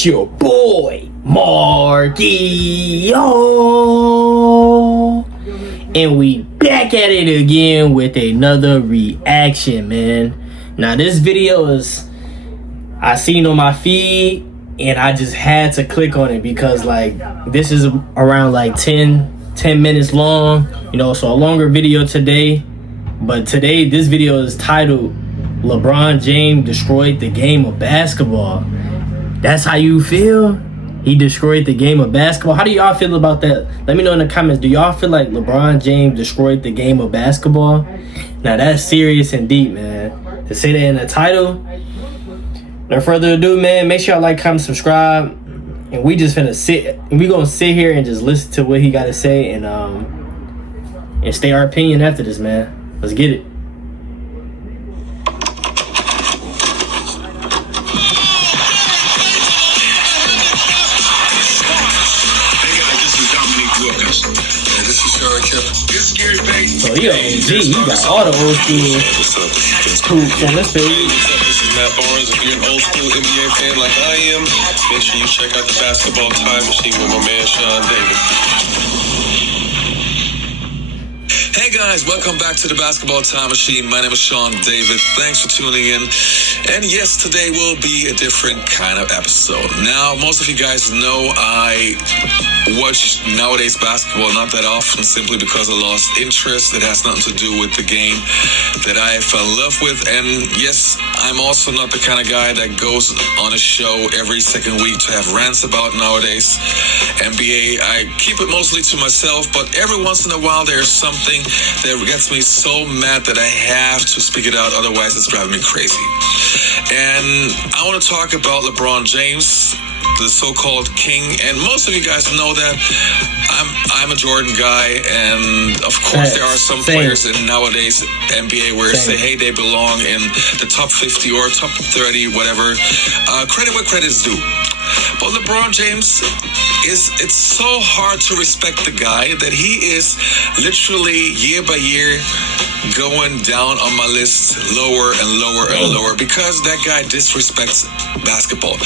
It's your boy, Marky, and we back at it again with another reaction, man. Now this video I seen on my feed and I just had to click on it because like this is around like 10 minutes long, so a longer video today. But today this video is titled LeBron James destroyed the game of basketball. That's how you feel? He destroyed the game of basketball? How do y'all feel about that? Let me know in the comments. Do y'all feel like LeBron James destroyed the game of basketball? Now that's serious and deep, man. To say that in the title. No further ado, man, make sure y'all like, comment, subscribe. And we just gonna sit here and just listen to what he gotta say and stay our opinion after this, man. Let's get it. So he OG, he got all the old school hoops on this page. This is Matt Barnes. If you're an old school NBA fan like I am, make sure you check out the Basketball Time Machine with my man Sean David. Hey guys, welcome back to the Basketball Time Machine. My name is Sean David. Thanks for tuning in. And yes, today will be a different kind of episode. Now, most of you guys know I watch nowadays basketball not that often simply because I lost interest. It has nothing to do with the game that I fell in love with. And yes, I'm also not the kind of guy that goes on a show every second week to have rants about nowadays. NBA, I keep it mostly to myself, but every once in a while there's something that gets me so mad that I have to speak it out, otherwise it's driving me crazy. And I want to talk about LeBron James, the so-called king, and most of you guys know that I'm a Jordan guy, and of course there are some players in nowadays NBA where say, hey, they belong in the top 50 or top 30, whatever. Credit where credit is due. But LeBron James it's so hard to respect the guy that he is literally year by year going down on my list lower and lower and lower because that guy disrespects basketball.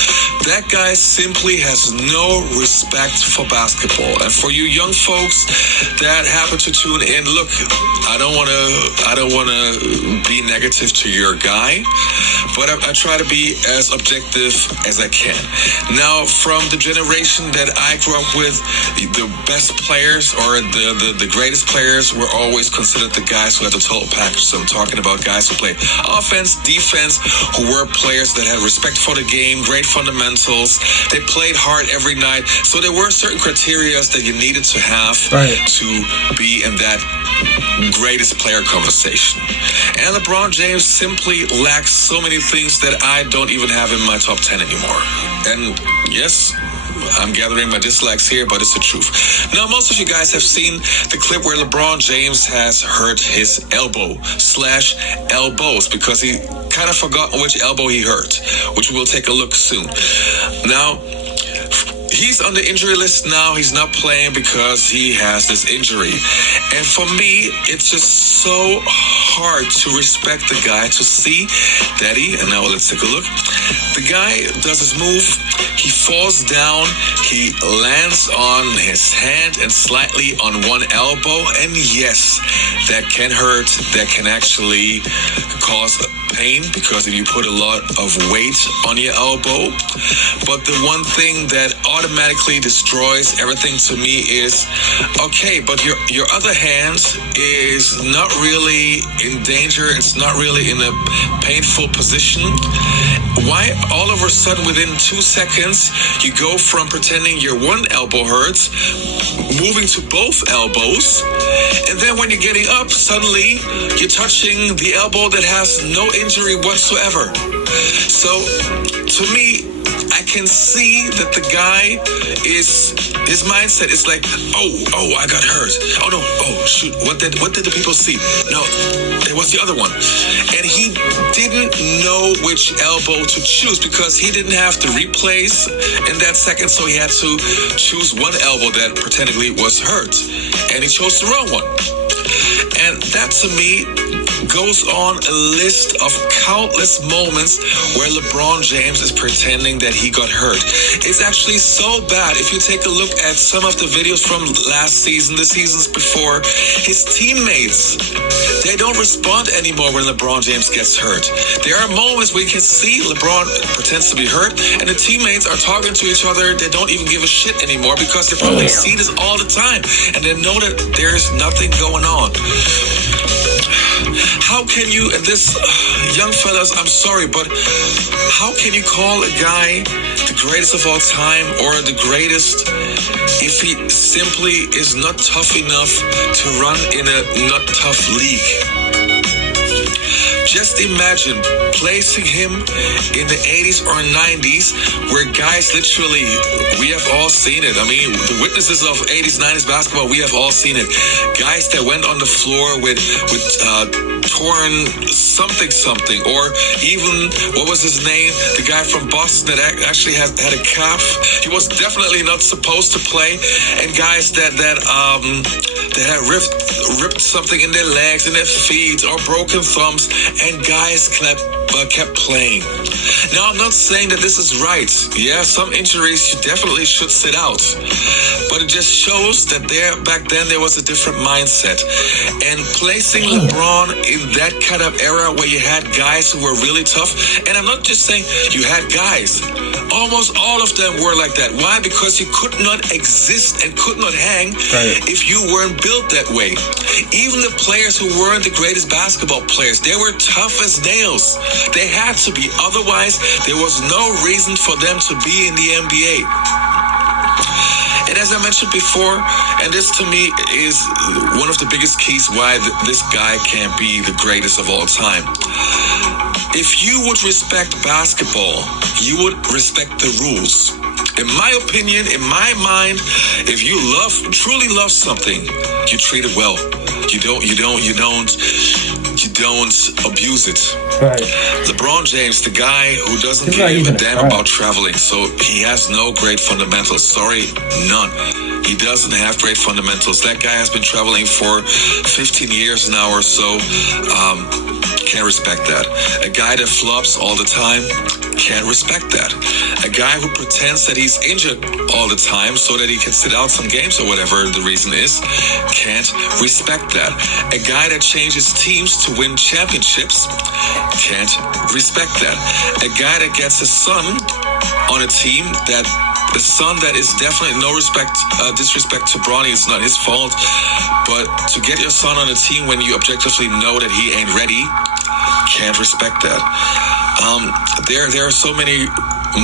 That guy simply has no respect for basketball. And for you young folks that happen to tune in, look, I don't want to be negative to your guy, but I try to be as objective as I can. Now, from the generation that I grew up with, the best players or the greatest players were always considered the guys who had the total package. So I'm talking about guys who play offense, defense, who were players that had respect for the game, great fundamentals. They played hard every night. So there were certain criteria that you needed to have to be in that greatest player conversation. And LeBron James simply lacks so many things that I don't even have in my top 10 anymore. And yes, I'm gathering my dislikes here, but it's the truth. Now, most of you guys have seen the clip where LeBron James has hurt his elbow/elbows because he kind of forgot which elbow he hurt, which we'll take a look soon. Now, he's on the injury list now. He's not playing because he has this injury. And for me, it's just so hard to respect the guy, to see that and now let's take a look. The guy does his move. He falls down. He lands on his hand and slightly on one elbow. And yes, that can hurt. That can actually cause pain because if you put a lot of weight on your elbow. But the one thing that automatically destroys everything to me is, okay, but your other hand is not really in danger. It's not really in a painful position. Why all of a sudden within 2 seconds you go from pretending your one elbow hurts, moving to both elbows, and then when you're getting up, suddenly you're touching the elbow that has no injury whatsoever. So to me, I can see that the guy his mindset is like, oh, I got hurt. Oh no, oh shoot, what did the people see? No, it was the other one. And he didn't know which elbow to choose because he didn't have the replays in that second, so he had to choose one elbow that pretendedly was hurt. And he chose the wrong one. And that to me goes on a list of countless moments where LeBron James is pretending that he got hurt. It's actually so bad. If you take a look at some of the videos from last season, the seasons before, his teammates, they don't respond anymore when LeBron James gets hurt. There are moments where you can see LeBron pretends to be hurt, and the teammates are talking to each other. They don't even give a shit anymore because they probably see this all the time, and they know that there's nothing going on. How can you, and this young fellas, I'm sorry, but how can you call a guy the greatest of all time or the greatest if he simply is not tough enough to run in a not tough league? Just imagine placing him in the 80s or 90s where guys literally, we have all seen it. I mean, the witnesses of 80s, 90s basketball, we have all seen it. Guys that went on the floor with torn something, or even, what was his name? The guy from Boston that actually had a calf. He was definitely not supposed to play. And guys that had ripped something in their legs, in their feet, or broken thumbs, and guys kept playing. Now, I'm not saying that this is right. Yeah, some injuries you definitely should sit out. But it just shows that back then there was a different mindset. And placing LeBron in that kind of era where you had guys who were really tough, and I'm not just saying you had guys. Almost all of them were like that. Why? Because you could not exist and could not hang if you weren't built that way. Even the players who weren't the greatest basketball players, they were tough as nails. They had to be. Otherwise, there was no reason for them to be in the NBA. And as I mentioned before, and this to me is one of the biggest keys why this guy can't be the greatest of all time. If you would respect basketball, you would respect the rules. In my opinion, in my mind, if you truly love something, you treat it well. You don't abuse it. Right. LeBron James, the guy who doesn't give a damn about traveling, so he has no great fundamentals. Sorry, none. He doesn't have great fundamentals. That guy has been traveling for 15 years now or so. Can't respect that. A guy that flops all the time, can't respect that. A guy who pretends that he's injured all the time so that he can sit out some games or whatever the reason is, can't respect that. A guy that changes teams to win championships, can't respect that. A guy that gets his son on a team that the son that is definitely no disrespect to Bronny, it's not his fault, but to get your son on a team when you objectively know that he ain't ready, can't respect that. There are so many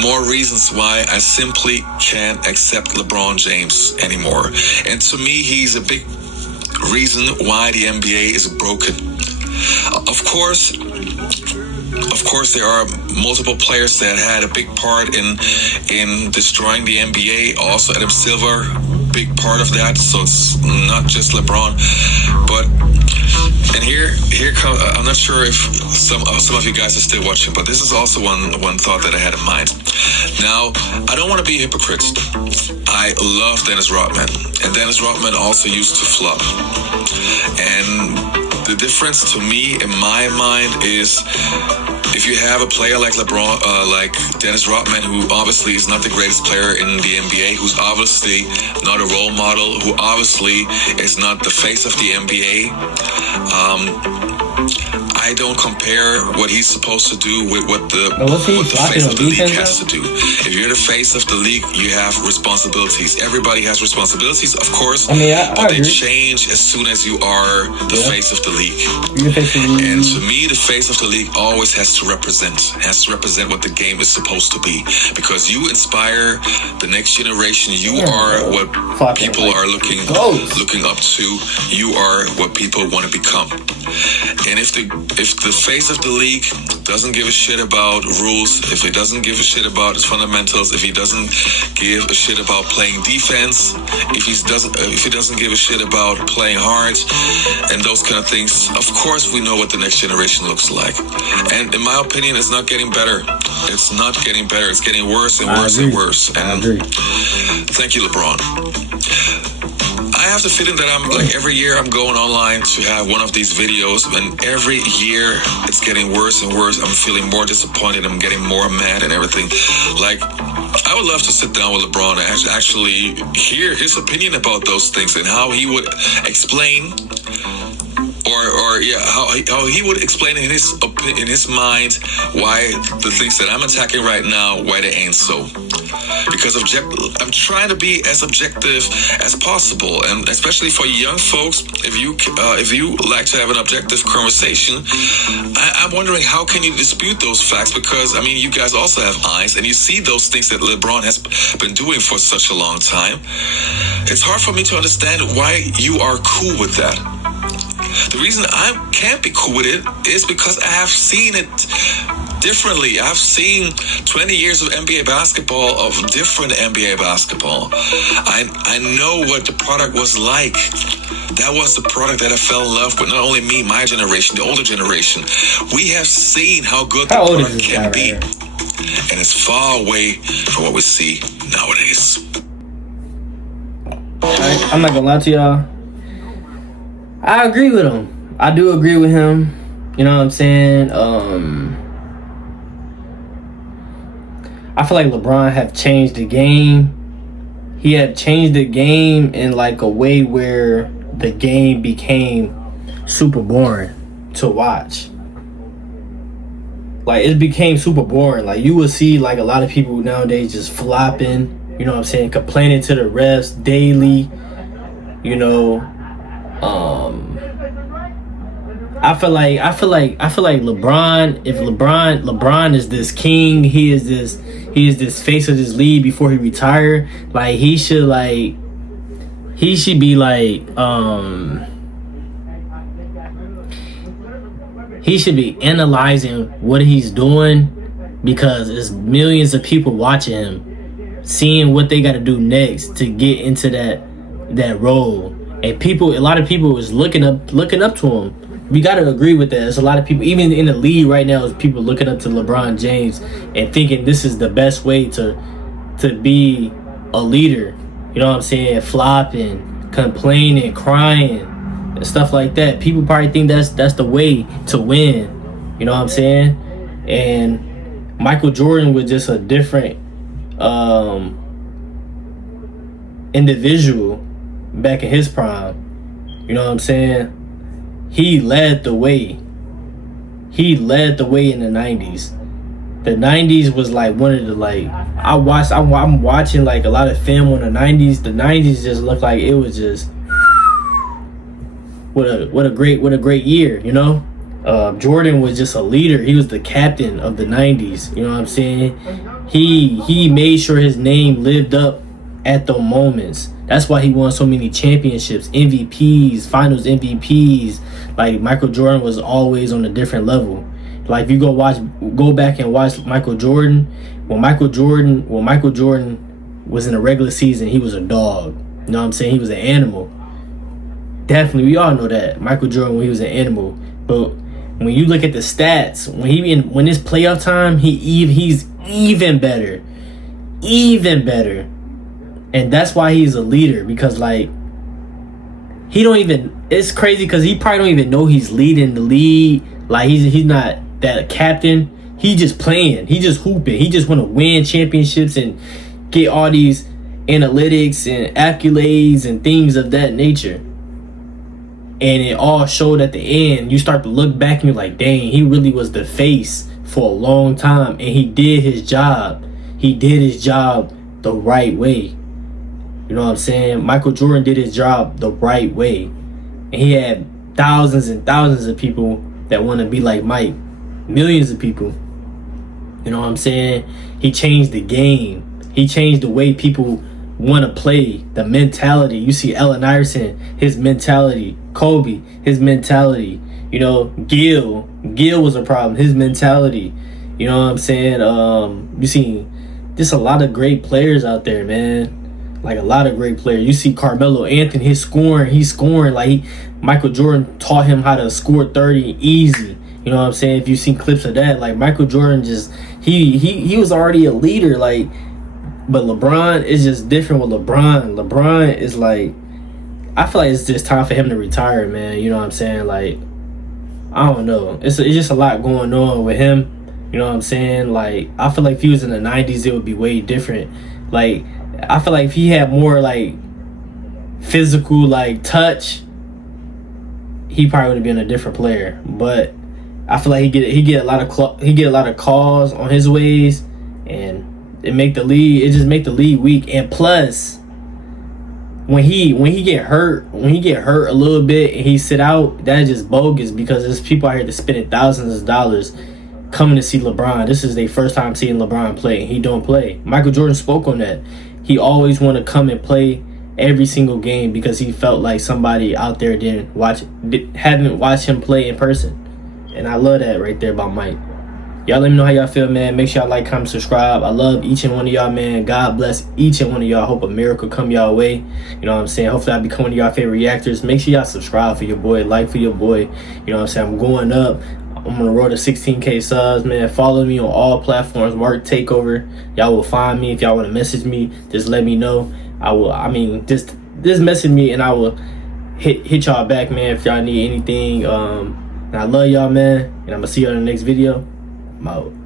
more reasons why I simply can't accept LeBron James anymore. And to me, he's a big reason why the NBA is broken. Of course, there are multiple players that had a big part in destroying the NBA. Also, Adam Silver, big part of that. So it's not just LeBron, but. And here comes. I'm not sure if some of you guys are still watching, but this is also one thought that I had in mind. Now, I don't want to be a hypocrite. I love Dennis Rodman, and Dennis Rodman also used to flop. And the difference to me, in my mind, is if you have a player like LeBron, like Dennis Rodman, who obviously is not the greatest player in the NBA, who's obviously not a role model, who obviously is not the face of the NBA, I don't compare what he's supposed to do with what the face of the league has to do. If you're the face of the league, you have responsibilities. Everybody has responsibilities, of course, but they change as soon as you are the face of the league. And to me, the face of the league always has to represent what the game is supposed to be, because you inspire the next generation. You are what people are looking up to. You are what people want to become. And if the face of the league doesn't give a shit about rules, if he doesn't give a shit about his fundamentals, if he doesn't give a shit about playing defense, if he doesn't give a shit about playing hard and those kind of things, of course we know what the next generation looks like. And in my opinion, it's not getting better. It's not getting better. It's getting worse and worse and worse. And thank you, LeBron. I have the feeling that I'm like every year I'm going online to have one of these videos, and every year it's getting worse and worse. I'm feeling more disappointed. I'm getting more mad and everything. Like, I would love to sit down with LeBron and actually hear his opinion about those things and how he would explain, how he would explain in his mind why the things that I'm attacking right now, why they ain't so. Because I'm trying to be as objective as possible, and especially for young folks, if you like to have an objective conversation, I'm wondering how can you dispute those facts? Because I mean, you guys also have eyes, and you see those things that LeBron has been doing for such a long time. It's hard for me to understand why you are cool with that. The reason I can't be cool with it is because I have seen it differently. I've seen 20 years of NBA basketball, of different NBA basketball. I know what the product was like. That was the product that I fell in love with. Not only me, my generation, the older generation. We have seen how good the product can be. And it's far away from what we see nowadays. I'm not gonna lie to y'all. I agree with him. I do agree with him. You know what I'm saying? I feel like LeBron have changed the game. He had changed the game in like a way where the game became super boring to watch. Like, it became super boring. Like, you would see like a lot of people nowadays just flopping, you know what I'm saying, complaining to the refs daily, you know. I feel like LeBron, if LeBron is this king, he is this face of this league before he retired, like he should be analyzing what he's doing, because there's millions of people watching him, seeing what they got to do next to get into that role. And a lot of people is looking up to him. We got to agree with that. There's a lot of people, even in the league right now, is people looking up to LeBron James and thinking this is the best way to be a leader. You know what I'm saying? Flopping, complaining, crying, and stuff like that. People probably think that's the way to win. You know what I'm saying? And Michael Jordan was just a different individual back in his prime. You know what I'm saying? He led the way. He led the way in the 90s. The 90s was like one of the, like, I'm watching like a lot of film on the 90s. The 90s just looked like it was just what a great year, you know? Jordan was just a leader. He was the captain of the 90s, you know what I'm saying? He made sure his name lived up at the moments. That's why he won so many championships, MVPs, finals MVPs. Like, Michael Jordan was always on a different level. Like, if you go back and watch Michael Jordan, when Michael Jordan was in a regular season, he was a dog. You know what I'm saying? He was an animal. Definitely, we all know that. Michael Jordan, when he was an animal. But when you look at the stats, when it's playoff time, he's even better. Even better. And that's why he's a leader, because like it's crazy because he probably don't even know he's leading the league. Like, he's not that captain. He just playing. He just hooping. He just want to win championships and get all these analytics and accolades and things of that nature. And it all showed at the end. You start to look back and you're like, dang, he really was the face for a long time, and he did his job. He did his job the right way. You know what I'm saying? Michael Jordan did his job the right way. And he had thousands and thousands of people that want to be like Mike. Millions of people. You know what I'm saying? He changed the game. He changed the way people want to play, the mentality. You see Allen Iverson, his mentality. Kobe, his mentality. You know, Gil was a problem. His mentality. You know what I'm saying? You see just a lot of great players out there, man. Like, a lot of great players. You see Carmelo Anthony, he's scoring like Michael Jordan taught him how to score 30 easy. You know what I'm saying? If you've seen clips of that, like, Michael Jordan just he was already a leader, like, but LeBron is just different with LeBron. LeBron is like, I feel like it's just time for him to retire, man. You know what I'm saying? Like, I don't know. It's just a lot going on with him. You know what I'm saying? Like, I feel like if he was in the 90s, it would be way different. Like, I feel like if he had more, like, physical, like, touch, he probably would have been a different player. But I feel like he get a lot of calls on his ways, and it just make the league weak. And plus, when he get hurt a little bit and he sit out, that is just bogus, because there's people out here that spending thousands of dollars coming to see LeBron. This is their first time seeing LeBron play, and he don't play. Michael Jordan spoke on that. He always want to come and play every single game because he felt like somebody out there haven't watched him play in person. And I love that right there about Mike. Y'all let me know how y'all feel, man. Make sure y'all like, comment, subscribe. I love each and one of y'all, man. God bless each and one of y'all. Hope a miracle come y'all way. You know what I'm saying? Hopefully I'll become one of y'all favorite reactors. Make sure y'all subscribe for your boy, like for your boy. You know what I'm saying? I'm going up. I'm on the road to 16K subs, man. Follow me on all platforms. Mark Takeover. Y'all will find me. If y'all want to message me, just let me know. Just message me and I will hit y'all back, man, if y'all need anything. And I love y'all, man. And I'm going to see y'all in the next video. I'm out.